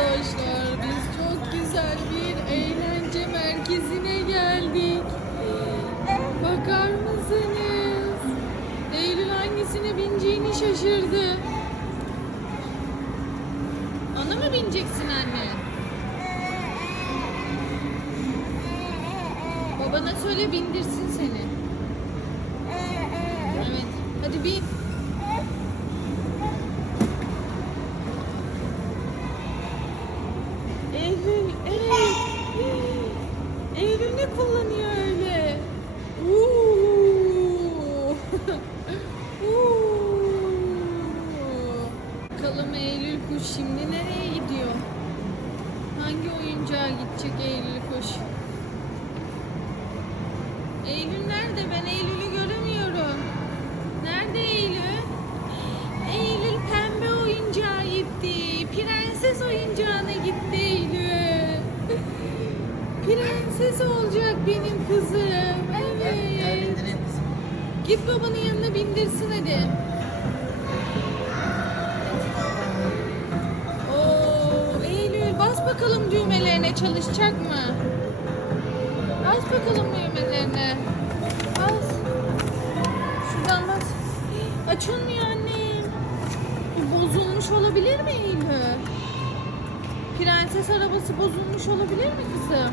arkadaşlar biz çok güzel bir eğlence merkezine geldik. Bakar mısınız? Eylül hangisine bineceğini şaşırdı. Ona mı bineceksin anne? Babana söyle bindirsin babanın yanına bindirsin hadi. Oo, Eylül bas bakalım düğmelerine çalışacak mı? Bas bakalım düğmelerine. Bas. Şuradan bas. Açılmıyor annem. Bozulmuş olabilir mi Eylül? Prenses arabası bozulmuş olabilir mi kızım?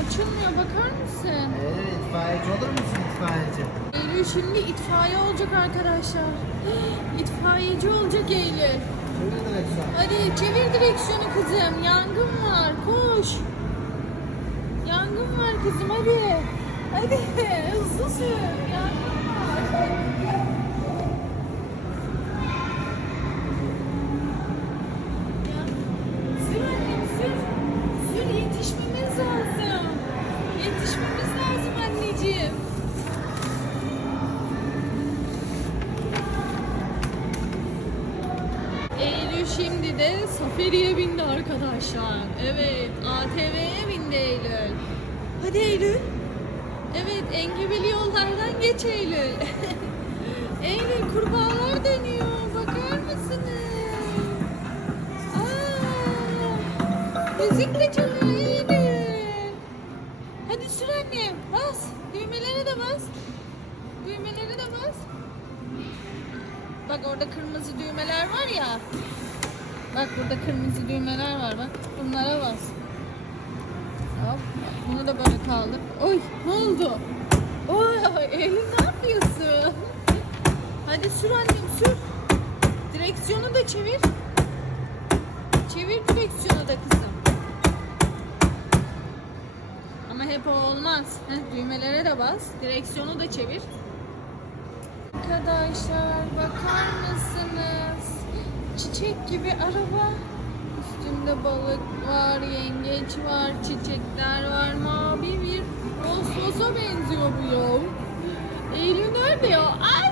Açılmıyor bakar mısın? Evet, itfaiyeci olur musun itfaiyeci? Eylül şimdi itfaiye olacak arkadaşlar. İtfaiyeci olacak Eylül. Şöyle direksiyon. Hadi çevir direksiyonu kızım. Yangın var. Koş. Yangın var kızım hadi. Hadi hızlı sür. Yangın var. Arkadaşlar. Evet, ATV'ye bindi Eylül. Hadi Eylül. Evet, engebeli yollardan geç Eylül. Eylül kurbağalar dönüyor. Bakar mısınız? Aa, müzik de çalıyor Eylül. Hadi sür annem. Bas. Düğmelere de bas. Düğmelere de bas. Bak orada kırmızı düğmeler var ya. Bak burada kırmızı düğmeler var bak. Bunlara bas. Hop. Bunu da böyle kaldır. Oy ne oldu? Oy Eylül ne yapıyorsun? Hadi sür annem sür. Direksiyonu da çevir. Çevir direksiyonu da kızım. Ama hep o olmaz. Heh, düğmelere de bas. Direksiyonu da çevir. Arkadaşlar bakar mısınız? Çiçek gibi araba. Üstünde balık var, yengeç var, çiçekler var. Mavi bir Vosvos'a benziyor bu yol. Eylül nerede ya? Ay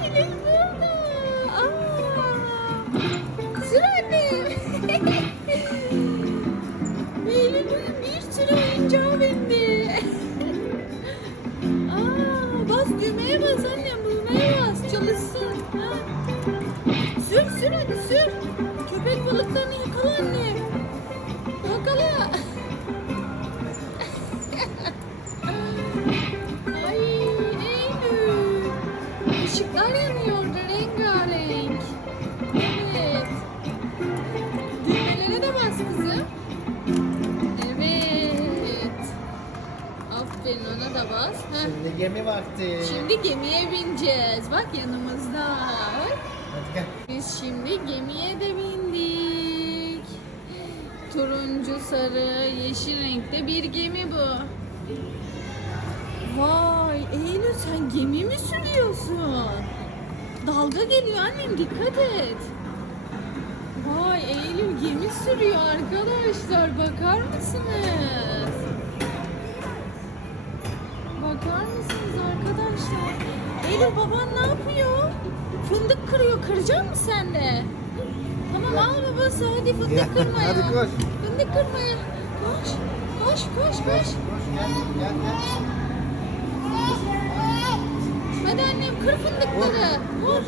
gemi vakti. Şimdi gemiye bineceğiz. Bak yanımızda. Hadi gel. Biz şimdi gemiye de bindik. Turuncu, sarı, yeşil renkte bir gemi bu. Vay Eylül sen gemi mi sürüyorsun? Dalga geliyor annem dikkat et. Vay Eylül gemi sürüyor arkadaşlar bakar mısınız? Bakar mısınız arkadaşlar? Eylül baban ne yapıyor? Fındık kırıyor. Kıracak mısın sen de? Tamam al babası hadi fındık Ya, kırmaya. hadi koş. Fındık kırmaya. Koş. Koş koş koş. Koş gel gel gel. Hadi annem kır fındıkları. Vur.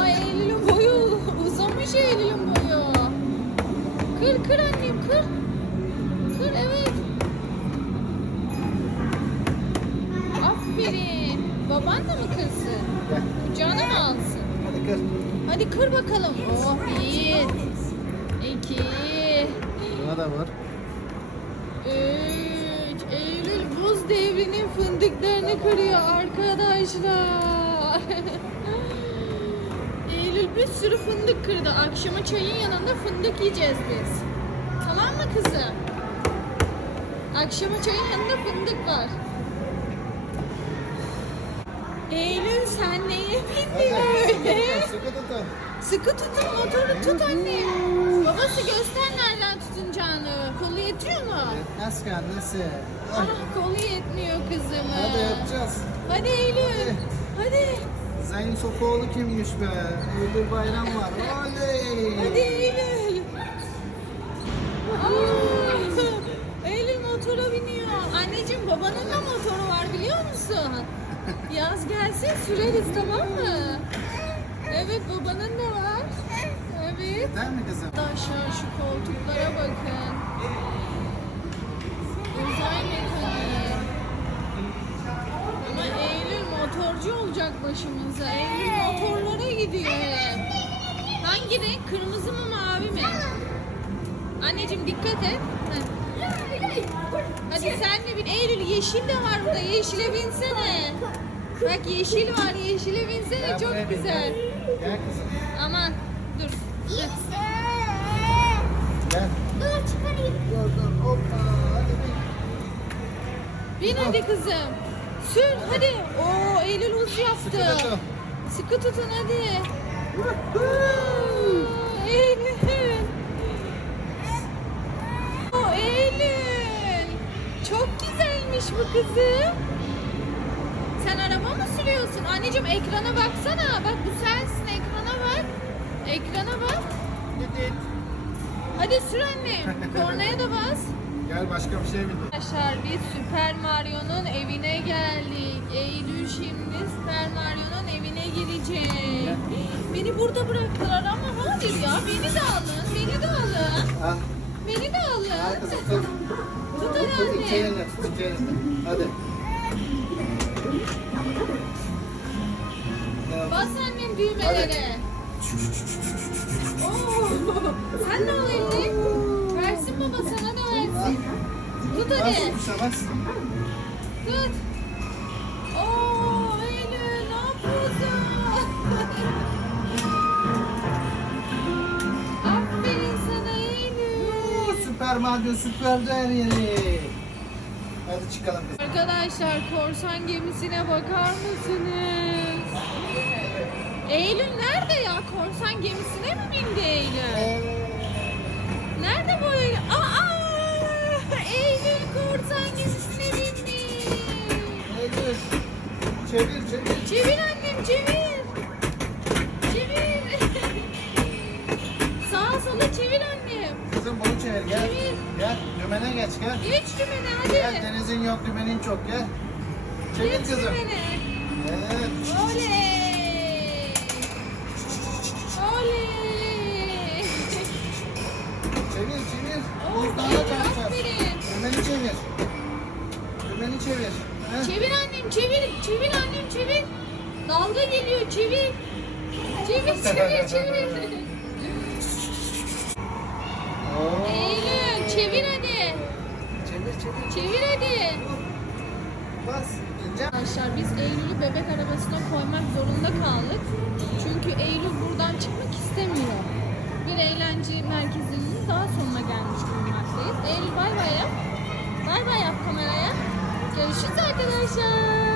Vay Eylül'ün boyu uzamış Eylül'ün boyu. Kır kır annem. Kır Hadi kır bakalım. Oh bir. iki. Buna da vur. Üç. Eylül buz devrinin fındıklarını kırıyor arkadaşlar. Eylül bir sürü fındık kırdı. Akşama çayın yanında fındık yiyeceğiz biz. Tamam mı kızım? Akşama çayın yanında fındık var. Eylül sen neye bindin öyle? Sıkı tutun. Sıkı tutun motoru tut anne. Babası göster nereden tutunacağını. Kolu yetiyor mu? Yetmez ki annesi. Ah kolu yetmiyor kızımın. Hadi yapacağız. Hadi Eylül. Hadi. Zeyn Sokoğlu kimmiş be? Eylül Bayram var. Oley. Hadi Eylül. Aa, Eylül motora biniyor. Anneciğim babanın da motoru var biliyor musun? Yaz gelsin süreriz tamam mı? Evet babanın da var. Evet. Yeter mi kızım? Arkadaşlar şu koltuklara bakın. Uzay mekaniği. Ama Eylül motorcu olacak başımıza. Eylül motorlara gidiyor hep. Hangi renk? Kırmızı mı mavi mi? Anneciğim dikkat et. Heh. Hadi sen de bin. Eylül yeşil de var burada. Yeşile binsene. Bak yeşil var. Yeşile binsene. Gel Çok bin, güzel. Gel, kızım. Aman dur. Gel. Dur çıkarayım. Dur dur. Hoppa. Hadi bin. Bin hadi kızım. Sür hadi. Oo Eylül yaptı. Sıkı tutun. Sıkı tutun hadi. Oo, Eylül. Oo, Eylül. Çok güzelmiş bu kızım. Sen araba mı sürüyorsun? Anneciğim ekrana baksana. Bak bu sensin ekrana bak. Ekrana bak. Gidin. Hadi sür annem. Kornaya da bas. Gel başka bir şey bin. Arkadaşlar biz Süper Mario'nun evine geldik. Eylül şimdi Süper Mario'nun evine girecek. Beni burada bıraktılar ama hayır ya beni de alın. Beni de alın. Al. Beni de Al alın. tut. Anne. Hadi. Bas annem düğmelere. Oo, sen de al elini. Versin baba sana da versin. Tut Bas hadi. tuşa bas. Tut. Oo Eylül ne yapıyorsun? Aferin sana Eylül. Süper Mario süper her yeri. Hadi çıkalım kızım. Arkadaşlar korsan gemisine bakar mısınız? Eylül nerede ya? Korsan gemisine mi bindi Eylül? Dümene geç gel. Geç dümene Gel hadi. denizin yok dümenin çok gel. Çevir Geç kızım. dümene. Evet. Oley. Oley. Çevir çevir. Çarpar. aferin. Dümeni çevir. Dümeni çevir. Heh. Çevir annem çevir. Çevir annem çevir. Dalga geliyor çevir. Çevir çevir çevir. Eylül çevir hadi. Çevir hadi. Bas. Arkadaşlar biz Eylül'ü bebek arabasına koymak zorunda kaldık. Çünkü Eylül buradan çıkmak istemiyor. Bir eğlence merkezinin daha sonuna gelmiş bulunmaktayız. Eylül bay bay yap. Bay bay yap kameraya. Görüşürüz arkadaşlar.